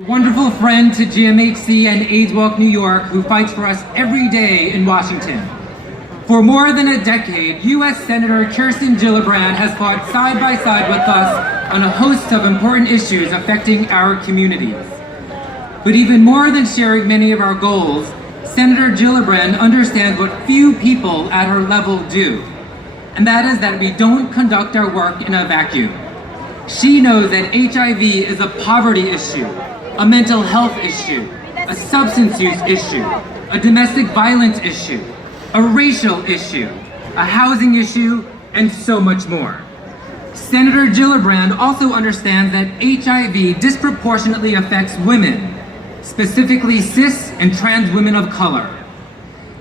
Wonderful friend to GMHC and AIDS Walk New York, who fights for us every day in Washington. For more than a decade, U.S. Senator Kirsten Gillibrand has fought side by side with us on a host of important issues affecting our communities. But even more than sharing many of our goals, Senator Gillibrand understands what few people at her level do, and that is that we don't conduct our work in a vacuum. She knows that HIV is a poverty issue, a mental health issue, a substance use issue, a domestic violence issue, a racial issue, a housing issue, and so much more. Senator Gillibrand also understands that HIV disproportionately affects women, specifically cis and trans women of color.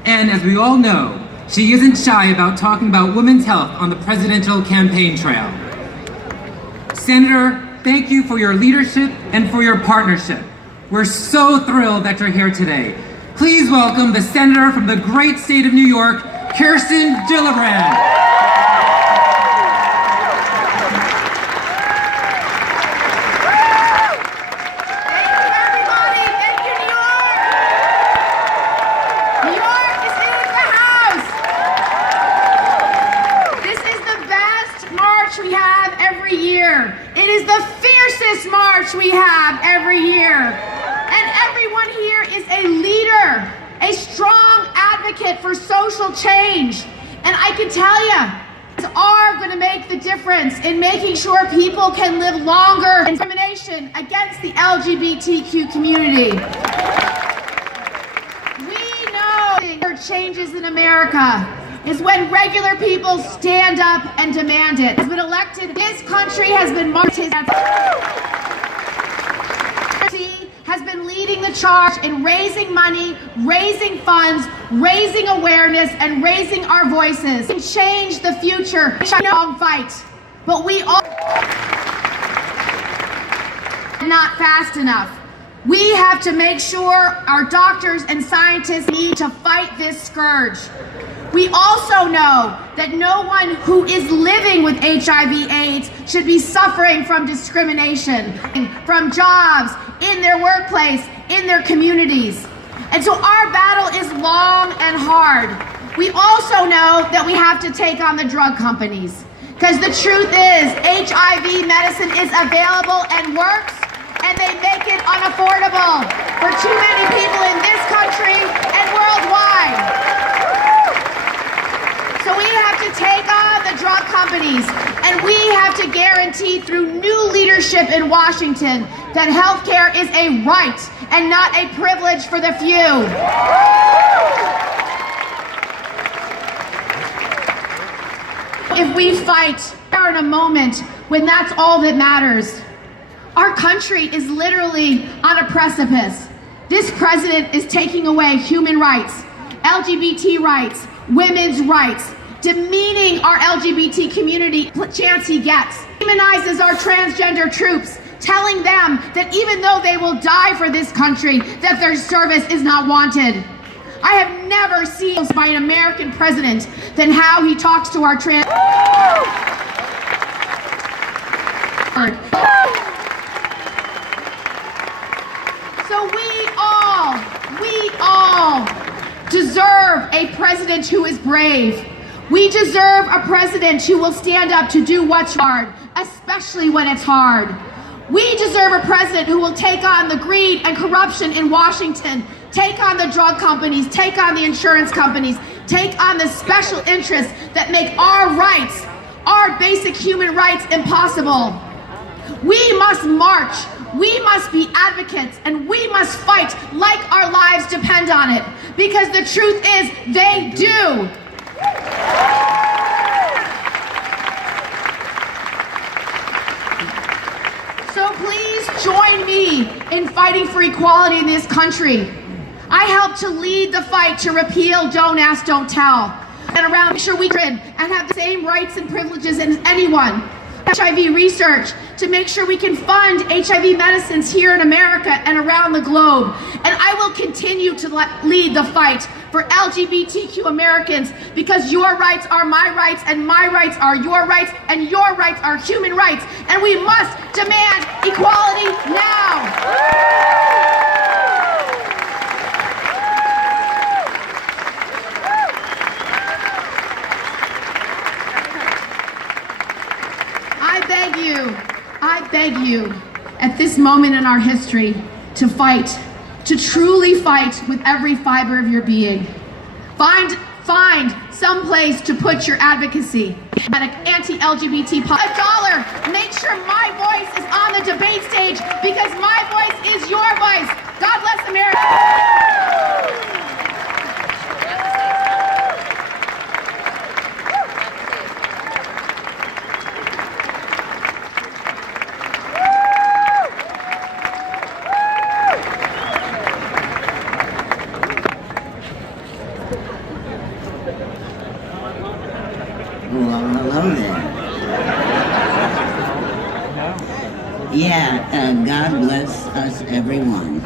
And as we all know, she isn't shy about talking about women's health on the presidential campaign trail. Senator, thank you for your leadership and for your partnership. We're so thrilled that you're here today. Please welcome the senator from the great state of New York, Kirsten Gillibrand. We have every year. It is the fiercest march we have every year. And everyone here is a leader, a strong advocate for social change. And I can tell you, are going to make the difference in making sure people can live longer in discrimination against the LGBTQ community. We know there are changes in America is when regular people stand up and demand it. Has been elected. This country has been marching. Has been leading the charge in raising money, raising funds, raising awareness, and raising our voices. And change the future. It's a long fight, but we all not fast enough. We have to make sure our doctors and scientists need to fight this scourge. We also know that no one who is living with HIV/AIDS should be suffering from discrimination, from jobs, in their workplace, in their communities. And so our battle is long and hard. We also know that we have to take on the drug companies, because the truth is HIV medicine is available and works, and they make it unaffordable for too many people in this country and worldwide. So we have to take on the drug companies, and we have to guarantee through new leadership in Washington that healthcare is a right and not a privilege for the few. If we fight in a moment when that's all that matters, our country is literally on a precipice. This president is taking away human rights, LGBT rights, women's rights, demeaning our LGBT community chance he gets. Demonizes our transgender troops, telling them that even though they will die for this country, that their service is not wanted. I have never seen by an American president than how he talks to our trans. So we all deserve a president who is brave. We deserve a president who will stand up to do what's hard, especially when it's hard. We deserve a president who will take on the greed and corruption in Washington, take on the drug companies, take on the insurance companies, take on the special interests that make our rights, our basic human rights, impossible. We must march. We must be advocates, and we must fight like our lives depend on it, because the truth is they do. So please join me in fighting for equality in this country. I helped to lead the fight to repeal Don't Ask, Don't Tell, and around make sure we and have the same rights and privileges as anyone. HIV research to make sure we can fund HIV medicines here in America and around the globe. And I will continue to lead the fight for LGBTQ Americans, because your rights are my rights, and my rights are your rights, and your rights are human rights. And we must demand equality now. you at this moment in our history to fight, to truly fight with every fiber of your being. Find some place to put your advocacy. At an anti-LGBT $1. Make sure my voice is on the debate stage because my voice is your voice. God bless America. Well, hello there. Yeah, God bless us everyone.